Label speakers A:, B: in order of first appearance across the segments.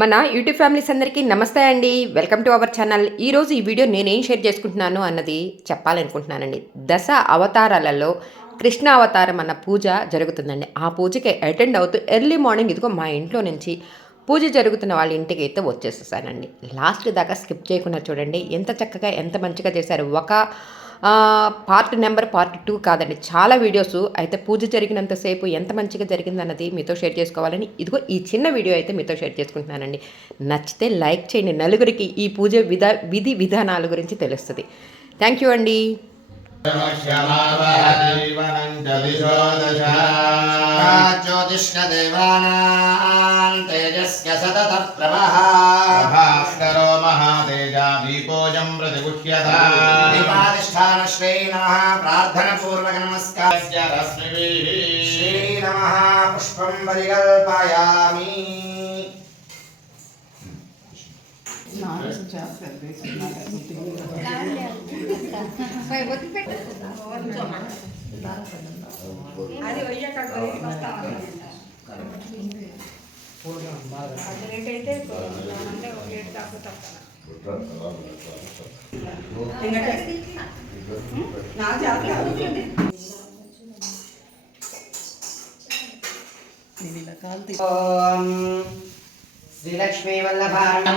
A: మన YouTube families అందరికీ నమస్తే అండి. వెల్కమ్ టు అవర్ ఛానల్ ఈరోజు ఈ వీడియో నేనేం షేర్ చేసుకుంటున్నాను అన్నది చెప్పాలనుకుంటున్నానండి. దశ అవతారాలలో కృష్ణ అవతారం అన్న పూజ జరుగుతుందండి. ఆ పూజకి అటెండ్ అవుతూ ఎర్లీ మార్నింగ్ ఇదిగో మా ఇంట్లో నుంచి పూజ జరుగుతున్న వాళ్ళ ఇంటికి అయితే వచ్చేసేసానండి. లాస్ట్ దాకా స్కిప్ చేయకుండా చూడండి. ఎంత చక్కగా ఎంత మంచిగా చేశారు. ఒక పార్ట్ నెంబర్ పార్ట్ టూ కాదండి. చాలా వీడియోస్ అయితే పూజ జరిగినంతసేపు ఎంత మంచిగా జరిగిందన్నది మీతో షేర్ చేసుకోవాలని ఇదిగో ఈ చిన్న వీడియో అయితే మీతో షేర్ చేసుకుంటున్నానండి. నచ్చితే లైక్ చేయండి. నలుగురికి ఈ పూజ విధ విధి విధానాల గురించి తెలుస్తుంది. థ్యాంక్ యూ అండి.
B: ज्योतिष्णदेवानाम् तेजस्य सतत प्रवः
C: भास्करो महातेजा दीपोजम्
B: प्रतिगुह्यतादिष्ठानश्री नमः प्रार्थनपूर्वक नमस्कारस्य
C: रश्मिभिः
B: श्रीनमः पुष्पम् परिकल्पयामि।
C: అదేంటైతే అంటే ఒక ఏడు దాకా నా జాతీయ శ్రీలక్ష్మీ వల్లభాండం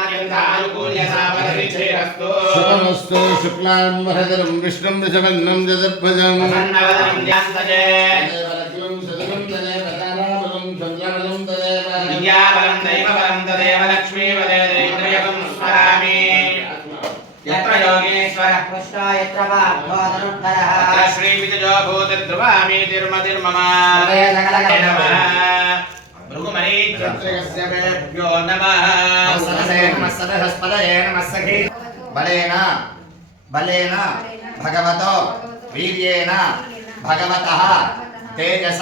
D: శుభమస్తు శుక్లాం వరదరం విష్ణుం రిషభన్నం జదర్భజం
C: శ్రీవిజయో
B: భూతిర్ధ్రువామీతిర్మతిర్మమా భృగుమరీత్రయస్య
C: నమః
B: సదసే నమః సదహస్పదయే నమః సఖీ బలేన? బలేన భగవతో? వీర్యేణ భగవతః? తేజస?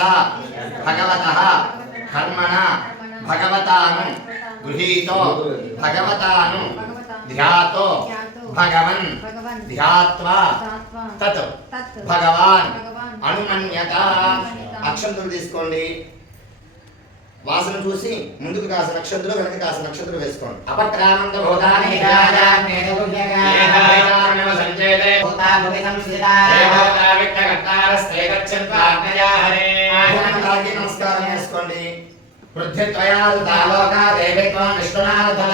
B: భగవతః? కర్మణ? భగవతాను? గృహీతో? భగవతాను? ధ్యాతో? భగవన్? ధ్యాత్వా? తత్? భగవాన్? అనుమన్యత. అక్షంతులు తీసుకోండి. వాసన చూసి ముందుకు కాసిన నక్షత్రం వెనక కాసిన నక్షత్రం వేసుకోండి. అపక్రామంత భూతాని నమస్కారం చేసుకోండి. పృథ్వీత్వయాలోకా దేవిత్వం విష్ణునాథల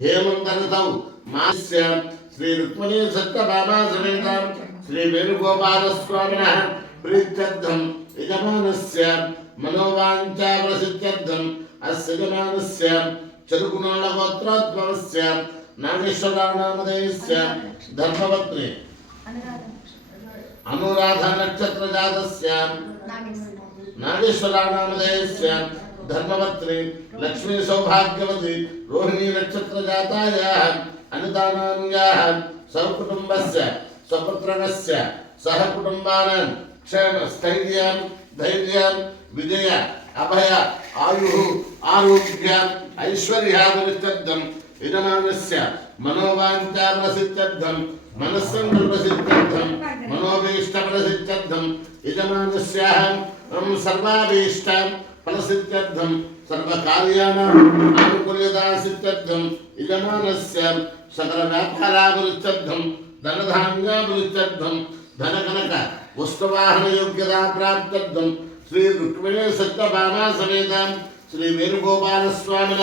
D: మధ్య షష్ఠి శ్రీ క్రోధి నామ సంవత్సరే దక్షిణాంజనే హేమంత ఋతౌ మాస్య శ్రీ రుక్మిణీ సత్యభామా సమేత శ్రీ వేణుగోపాల స్వామిన ప్రీత్యర్థం. యజమానస్య మనోవాంఛా ప్రసిద్ధ్యర్థం అస్య యజమానస్య చెరుకునాళ్ళ గోత్రోద్భవస్య నాగేశ్వరానామధేయస్య ధర్మపత్ని. అనురాధ నక్షత్ర జాతస్య నాగేశ్వరానామధేయస్య ధర్మపత్ని లక్ష్మీ సౌభాగ్యవతి రోహిణీ నక్షత్ర జాతాయాः అనితానాంయాः సహకుటుంబస్య స్వపుత్రణస్య సహ కుటుంబానాం క్షేమ స్థైర్యం ధైర్యం విజయ అభయ ఆయు ఆరోగ్య ఐశ్వర్యాభివృద్ధ్యం యజమానస్య మనోవాంఛాప్రసిత్యర్థం ప్రసిద్ధ్యర్థం మనోభీష్టప్రసిత్యర్థం యజమానస్యాహం సర్వాభీష్టం ఫలసిద్ధ్యర్థం సర్వకార్యాణం ఆనుకూల్యతా సిద్ధ్యర్థం యజమానస్య సకల వ్యాపారాభివృద్ధ్యర్థం ధనధాన్యాభివృద్ధ్యర్థం ధనకనక వస్తువాహన యోగ్యతా ప్రాప్త్యర్థం శ్రీ రుక్మిణీ సత్యభామా సమేత శ్రీ వేణుగోపాలస్వామిన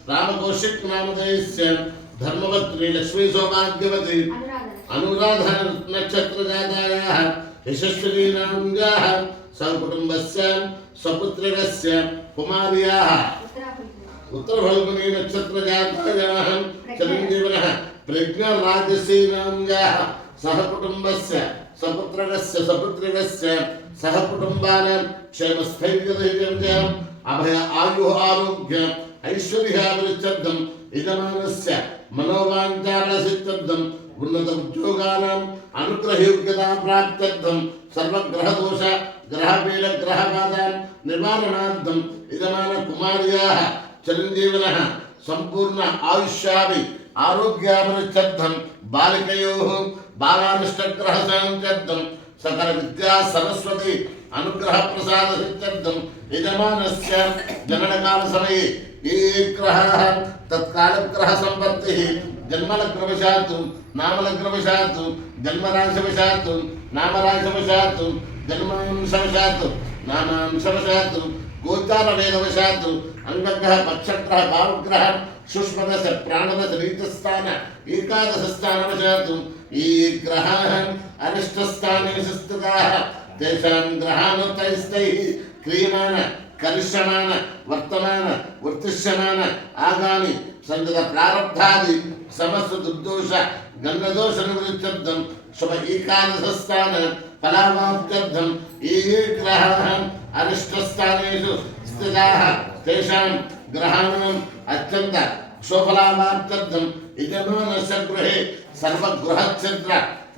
D: సర్వానీష్టఫలసిద్ధ్యర్థం యజమానస్య గృహస్థలే వ్యాపారస్థలే మహాలక్ష్మి అనుగ్రహ ప్రాప్త్యర్థం సర్వాభీష్టఫలసిద్ధ్యర్థం అస్య యజమానస్య చెరుగునల గోత్రోద్భవస్య రామకౌశిక్ నామధేయస్య ధర్మపత్ని ఉత్తర ఫల్గుని నక్షత్ర జాతస్య రామకౌశిక్ నామధేయస్య ధర్మపత్ని లక్ష్మీ సౌభాగ్యవతి అనురాధ నక్షత్ర జాతాయాः యశస్వినీ యజమానస్య మనోవాంఛాలసిద్ధ్యర్థం ఉన్నత ఉద్యోగానాం అనుగ్రహయోగ్యతా ప్రాప్త్యర్థం సర్వగ్రహదోష గ్రహపీడ గ్రహపాదాన్ నివారణార్థం యజమాన కుమార్యాः చిరంజీవినः సంపూర్ణ ఆయుష్యాభి ఆరోగ్యాభివృద్ధ్యర్థం బాలికయోः బాలానిష్టగ్రహ శాంత్యర్థం సకల విద్యా సరస్వతి అనుగ్రహ ప్రసాద సిత్యర్థం యజమానస్య జననకాల సమయే ఏ ఏ గ్రహాः తత్కాలగ్రహ సంపత్తి. జన్మలగ్నవశాత్తు నామలగ్నవశాత్తు జన్మరాశివశాత్తు నామరాశివశాత్తు జన్మాంశవశాత్తు నామాంశవశాత్తు గోచార వేదవశాత్తు అంగగ్రహ పక్షగ్రహ భావగ్రహ సుష్మదశ ప్రాణదశ రీతస్థాన ఏకాదశ స్థానవశాత్తు ఈ గ్రహాः అరిష్టస్థానేషు స్థితాः తేషాం గ్రహానుతైస్తైः క్రియమాణ కరిష్యమాణ వర్తమాన వర్తిష్యమాన ఆగామి సంగత ప్రారబ్ధాది సమస్త దుర్దోష గంధదోష నివృత్త్యర్థం శుభ ఏకాదశ స్థాన ఫలావాప్త్యర్థం ఏ ఏ గ్రహాः అరిష్టస్థానేషు స్థితాः తేషాం గ్రహాణం అత్యంత శుభలాభార్థం యజమానస్య గృహే సర్వగృహఛిద్ర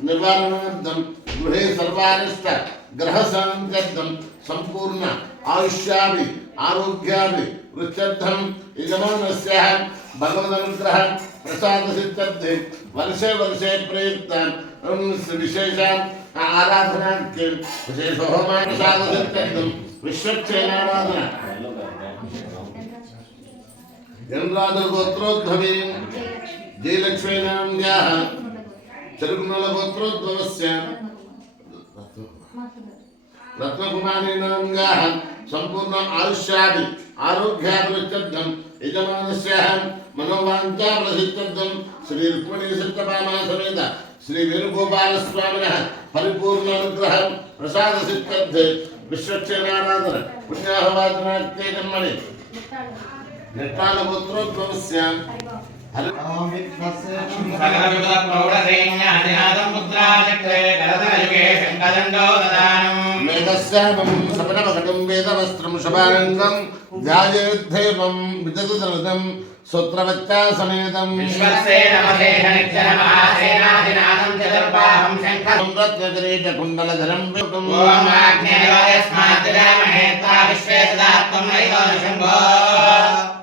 D: నివారణార్థం గృహే సర్వారిష్ట గ్రహ శాంత్యర్థం సంపూర్ణ आयुष्यापि आरोग्यापि वृक्षद्धम् भगवदनुग्रह प्रसाद सिद्धे वर्षे वर्षे प्रयुक्त विशेष आराधना विशेषो होमान् प्रसादसिद्धं विश्वक्षेणाराधना जनराजगोत्रोद्धवीं जयलक्ष्मीनाम्न्याः चरुग्नलगोत्रोद्भवस्य रत्नकुमारी नाम्न्याः సంపూర్ణ ఆయుష్యాది ఆరోగ్యాభివృద్ధ్యర్థం యజమానస్య మనోవాంఛా ప్రసిద్ధ్యర్థం శ్రీ రుక్మిణీ సత్యభామా సమేత శ్రీ వేణుగోపాలస్వామినः పరిపూర్ణ అనుగ్రహం ప్రసాద సిద్ధ్యర్థే విశ్వక్షేణారాధన పుణ్యాహవాదనాఖ్యే కర్మణి నెట్టాలపుత్రోద్భవస్య హరి
C: సకల
D: వేదవస్త్రం శుభానందం ధ్యాయేద్ధేమం విదదుదృతం సూత్రవచ్చా సమేతం. కుండలధరం